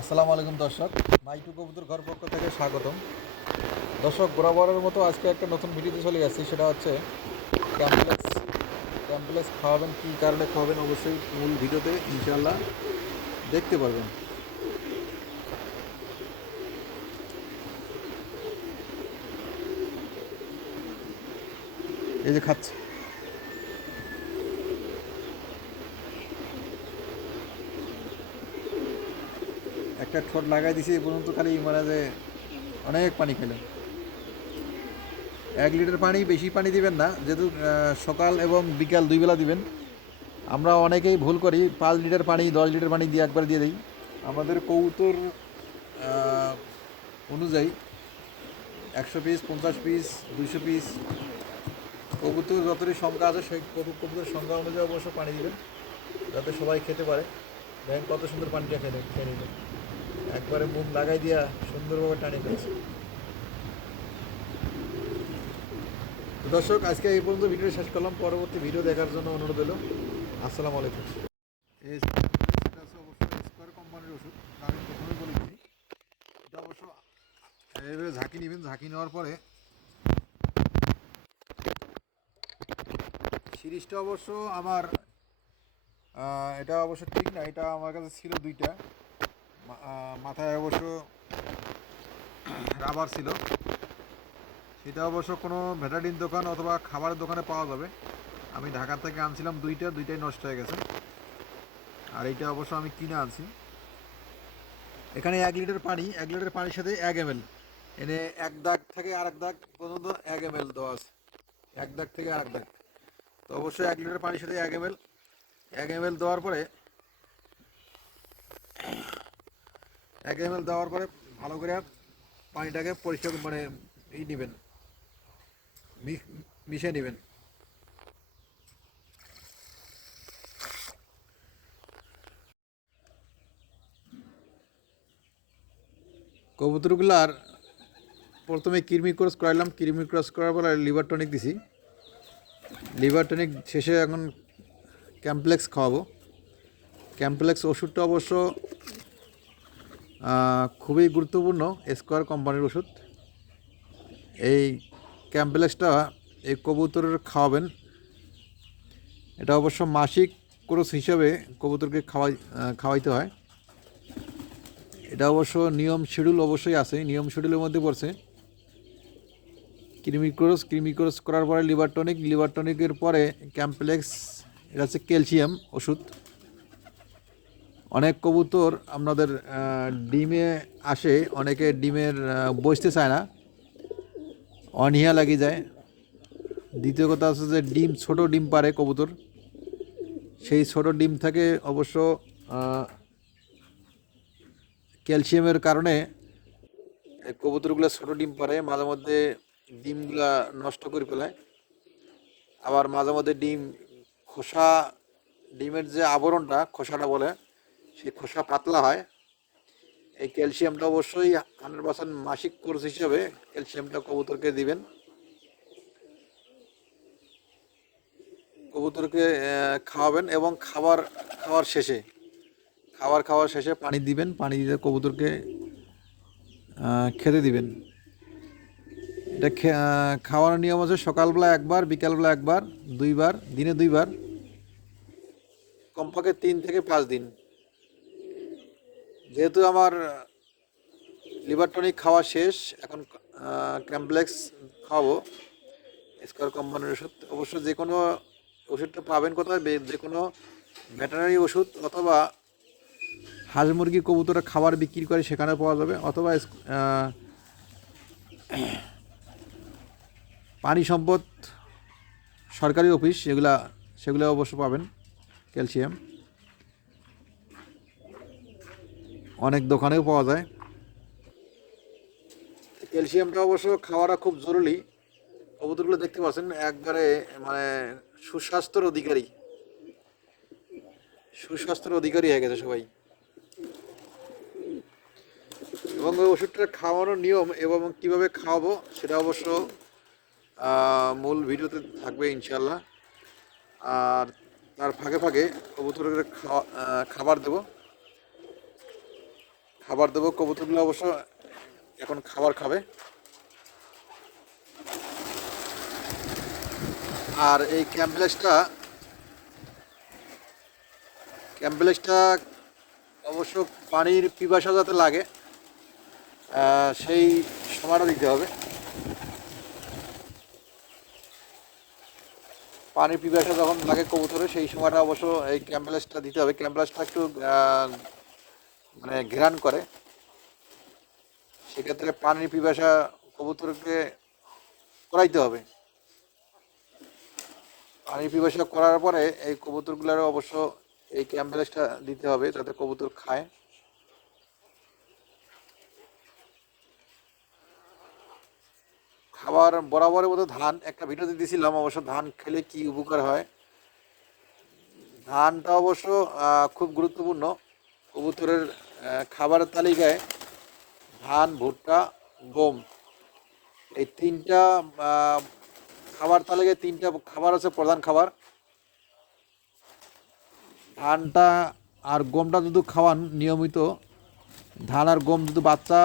আসসালামু আলাইকুম দর্শক, মাইটু কবুতর ঘর পক্ষ থেকে স্বাগতম। দর্শক বরাবরের মতো আজকে একটা নতুন ভিডিওতে চলে যাচ্ছি, সেটা হচ্ছে ক্যাম্পলেক্স ক্যাম্পলেক্স খাওয়াবেন, কী কারণে খাওয়াবেন অবশ্যই মূল ভিডিওতে ইনশাল্লাহ দেখতে পারবেন। এই যে খাচ্ছে। একটা ঠোঁট লাগাই দিছি, এই পর্যন্ত খালি যে অনেক পানি খেলেন। এক লিটার পানি, বেশি পানি দিবেন না, যেহেতু সকাল এবং বিকাল দুই বেলা দিবেন। আমরা অনেকেই ভুল করি, পাঁচ লিটার পানি, দশ লিটার পানি দিয়ে একবার দিয়ে দিই। আমাদের কৌতর অনুযায়ী একশো পিস, পঞ্চাশ পিস, দুইশো পিস কবুতর যতটি সংখ্যা আছে, সেই কবু- কবুতরের সংখ্যা অনুযায়ী অবশ্য পানি দিবেন, যাতে সবাই খেতে পারে। দেখেন কত সুন্দর পানিটা খেতে খেয়ে নিল একবারে মুখ লাগাই দিয়া সুন্দরভাবে টানিয়ে ফেলছে। দর্শক, আজকে এই পর্যন্ত ভিডিও শেষ করলাম। পরবর্তী ভিডিও দেখার জন্য অনুরোধ হলো আসসালামু আলাইকুম। ওষুধ। এটা অবশ্য এইভাবে ঝাঁকি নেবেন। ঝাঁকি নেওয়ার পরে সিরিজটা অবশ্য আমার এটা অবশ্য ঠিক না। এটা আমার কাছে ছিল দুইটা। মাথায় অবশ্য রাবার ছিল। সেটা অবশ্য কোনো ভেটারিন দোকান অথবা খাবারের দোকানে পাওয়া যাবে। আমি ঢাকা থেকে আনছিলাম দুইটা, দুইটাই নষ্ট হয়ে গেছে। আর এইটা অবশ্য আমি কিনে আনছি। এখানে এক লিটার পানি, এক লিটার পানির সাথে এক এম এনে এক দাগ থেকে আর এক দাগ পর্যন্ত এক এম এল দেওয়া আছে। এক দাগ থেকে আর এক দাগ। তো অবশ্যই এক লিটার পানির সাথে এক এম এল, এক এম দেওয়ার পরে এক এম দেওয়ার পরে ভালো করে পানিটাকে পরিষ্কার মানে ই নেবেন, মি- মিশিয়ে নেবেন। কবুতরগুলার প্রথমে কৃমি ক্রস করাইলাম। কৃমি ক্রস করার পর লিভার টনিক দিছি। লিভার টনিক শেষে এখন ক্যাম্পলেক্স খাওয়াবো। ক্যাম্পলেক্স ওষুধটা অবশ্য খুবই গুরুত্বপূর্ণ স্কোয়ার কোম্পানির ওষুধ। এই ক্যাম্পলেক্সটা এই কবুতরের খাওয়াবেন। এটা অবশ্য মাসিক কোর্স হিসাবে কবুতরকে খাওয়াই খাওয়াইতে হয়। এটা অবশ্য নিয়ম শিডিউল অবশ্যই আছে, নিয়ম শিডিউলের মধ্যে পড়ছে। ক্রিমি ক্রোস ক্রোস করার পরে লিভার টনিক লিভার টনিকের পরে ক্যাম্পলেক্স এটা হচ্ছে ক্যালসিয়াম ওষুধ। অনেক কবুতর আপনাদের ডিমে আসে, অনেকে ডিমের বসতে চায় না। অনীহা লাগিয়ে যায়। দ্বিতীয় কথা হচ্ছে যে ডিম, ছোট ডিম পারে কবুতর। সেই ছোট ডিম থেকে অবশ্য ক্যালসিয়ামের কারণে কবুতরগুলো ছোট ডিম পারে, মাঝে মধ্যে ডিমগুলা নষ্ট করে ফেলায়। আবার মাঝে মধ্যে ডিম খোসা, ডিমের যে আবরণটা, খোসাটা বলে সেই খোসা পাতলা হয়। এই ক্যালসিয়ামটা অবশ্যই হান্ড্রেড পার্সেন্ট মাসিক কোর্স হিসেবে ক্যালসিয়ামটা কবুতরকে দিবেন। কবুতরকে খাওয়াবেন এবং খাবার, খাওয়ার শেষে, খাবার খাওয়ার শেষে পানি দিবেন, পানি দিয়ে কবুতরকে খেতে দিবেন। এটা খাওয়ানোর নিয়ম আছে সকালবেলা একবার, বিকালবেলা একবার, দুইবার, দিনে দুইবার, কমপক্ষে তিন থেকে পাঁচ দিন। যেহেতু আমার লিভার টনিক খাওয়া শেষ, এখন ক্যাম্পলেক্স খাওয়াবো। স্কোয়ার কোম্পানির ওষুধ। অবশ্য যে কোনো ওষুধটা পাবেন কোথায় যে কোনো ভেটেনারি ওষুধ অথবা হাঁস মুরগি কবুতরের খাবার বিক্রি করে সেখানে পাওয়া যাবে, অথবা পানি সম্পদ সরকারি অফিস, সেগুলা, সেগুলো অবশ্য পাবেন, ক্যালসিয়াম। অনেক দোকানেও পাওয়া যায়। ক্যালসিয়ামটা অবশ্য খাওয়াটা খুব জরুরি। কবুতরগুলো দেখতে পাচ্ছেন, একবারে মানে সুস্বাস্থ্যের অধিকারী। সুস্বাস্থ্যের অধিকারী হয়ে গেছে সবাই। এবং ওই ওষুধটা খাওয়ানোর নিয়ম এবং কীভাবে খাওয়াবো সেটা অবশ্য মূল ভিডিওতে থাকবে ইনশাল্লাহ আর তার ফাঁকে ফাঁকে কবুতরের খাবার দেব। খাবার দেবো কবুতরগুলো অবশ্য এখন খাবার খাবে। আর এই ক্যাম্পলেসটা ক্যাম্পলেসটা অবশ্য পানির পিপাসা যাতে লাগে সেই সময়টা দিতে হবে। পানির পিপাসা যখন লাগে কবুতরে, সেই সময়টা অবশ্য এই ক্যাম্পলেসটা দিতে হবে। ক্যাম্পলেসটা একটু মানে ঘেরান করে, সেক্ষেত্রে পানির পিপাসা কবুতরকে করাইতে হবে। পানির পিপাসা করার পরে এই কবুতরগুলোর অবশ্য এই ক্যাম্পলেসটা দিতে হবে যাতে কবুতর খায়। খাবার বরাবরের মতো ধান, একটা ভিডিওতে দিয়েছিলাম অবশ্য ধান খেলে কি উপকার হয়? ধানটা অবশ্য খুব গুরুত্বপূর্ণ। কবুতরের খাবারের তালিকায় ধান, ভুট্টা, গম, এই তিনটা খাবার তালিকায় তিনটা খাবার আছে, প্রধান খাবার। ধানটা আর গমটা যদি খাওয়ান নিয়মিত, ধান আর গম যদি বাচ্চা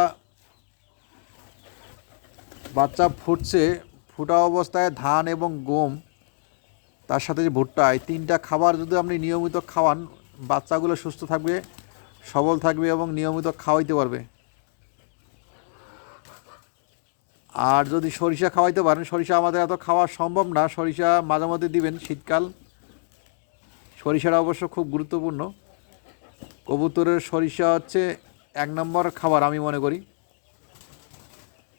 বাচ্চা ফুটছে, ফুটা অবস্থায় ধান এবং গম, তার সাথে যে ভুট্টা, এই তিনটা খাবার যদি আপনি নিয়মিত খাওয়ান, বাচ্চাগুলো সুস্থ থাকবে সবল থাকবে এবং নিয়মিত খাওয়াইতে পারবে। আর যদি সরিষা খাওয়াইতে পারেন, সরিষা আমাদের এত খাওয়া সম্ভব না, সরিষা মাঝে মধ্যে দিবেন শীতকাল। সরিষাটা অবশ্য খুব গুরুত্বপূর্ণ। কবুতরের সরিষা হচ্ছে এক নম্বর খাবার আমি মনে করি।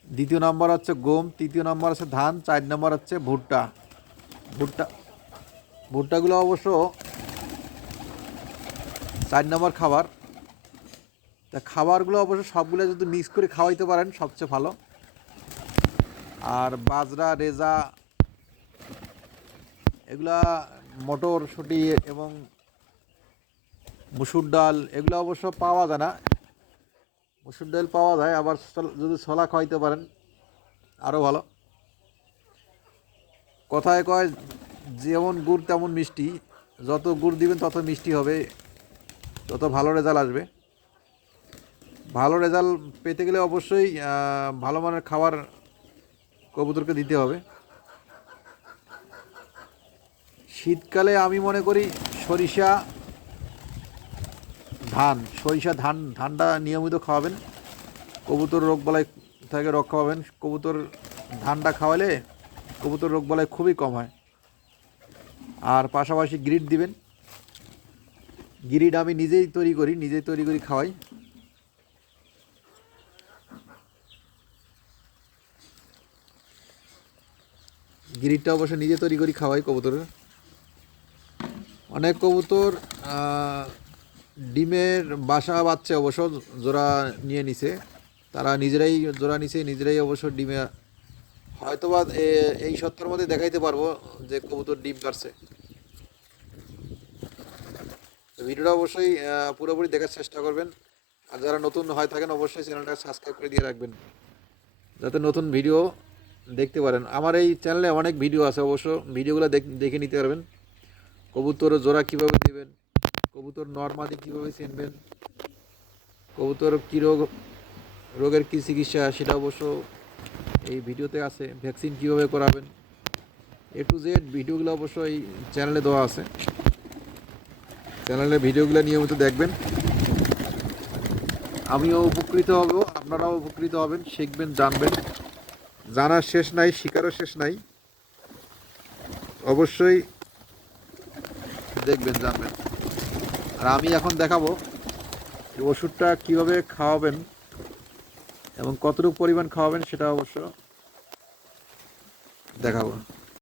দ্বিতীয় নম্বর হচ্ছে গম, তৃতীয় নম্বর হচ্ছে ধান, চার নম্বর হচ্ছে ভুট্টা। ভুট্টা, ভুট্টাগুলো অবশ্য চার নম্বর খাবার। তা খাবারগুলো অবশ্য সবগুলো যদি মিক্স করে খাওয়াইতে পারেন, সবচেয়ে ভালো। আর বাজরা, রেজা, এগুলা মটরশুঁটি এবং মুসুর ডাল, এগুলো অবশ্য পাওয়া যায় না। মুসুর ডাল পাওয়া যায়, আবার যদি ছোলা খাওয়াইতে পারেন আরও ভালো। কথায় কয়, যেমন গুড় তেমন মিষ্টি। যত গুড় দিবেন তত মিষ্টি হবে তত ভালো রেজাল্ট আসবে। ভালো রেজাল্ট পেতে গেলে অবশ্যই ভালো মানের খাবার কবুতরকে দিতে হবে। শীতকালে আমি মনে করি সরিষা ধান সরিষা ধান, ধানটা নিয়মিত খাওয়াবেন। কবুতর রোগ বালাই থেকে রক্ষা পাবেন। কবুতর ধানটা খাওয়ালে কবুতর রোগ বালাই খুবই কম হয়। আর পাশাপাশি গ্রিড দিবেন। গ্রিড আমি নিজেই তৈরি করি, নিজেই তৈরি করি খাওয়াই। গ্রিডটা অবশ্য নিজে তৈরি করি খাওয়াই কবুতরের। অনেক কবুতর ডিমের বাসা বাচ্চা অবশ্য, জোড়া নিয়ে নিছে। তারা নিজেরাই জোড়া নিছে, নিজেরাই অবশ্য ডিমে, হয়তোবা এই সপ্তাহের মধ্যে দেখাইতে পারব যে কবুতর ডিম তো ভিডিওটা অবশ্যই পুরোপুরি দেখার চেষ্টা করবেন। আর যারা নতুন হয় থাকেন, অবশ্যই চ্যানেলটা সাবস্ক্রাইব করে দিয়ে রাখবেন। যাতে নতুন ভিডিও দেখতে পারেন। আমার এই চ্যানেলে অনেক ভিডিও আছে অবশ্য। ভিডিওগুলো দেখ- নিতে পারবেন। কবুতর জোড়া কীভাবে দেবেন কবুতর নর্মাদি কীভাবে চিনবেন? কবুতর কী রোগ রোগের কী চিকিৎসা, সেটা অবশ্য এই ভিডিওতে আছে। ভ্যাকসিন কীভাবে করাবেন? এ টু জেড ভিডিওগুলো অবশ্য এই চ্যানেলে দেওয়া আছে। চ্যানেলে ভিডিওগুলো নিয়মিত দেখবেন। আমিও উপকৃত হব, আপনারাও উপকৃত হবেন, শিখবেন, জানবেন। জানার শেষ নাই, শিকারও শেষ নাই। অবশ্যই দেখবেন, জানবেন। আর আমি এখন দেখাবো ওষুধটা কীভাবে খাওয়াবেন এবং কতটুকু পরিমাণ খাওয়াবেন সেটা অবশ্য দেখাবো।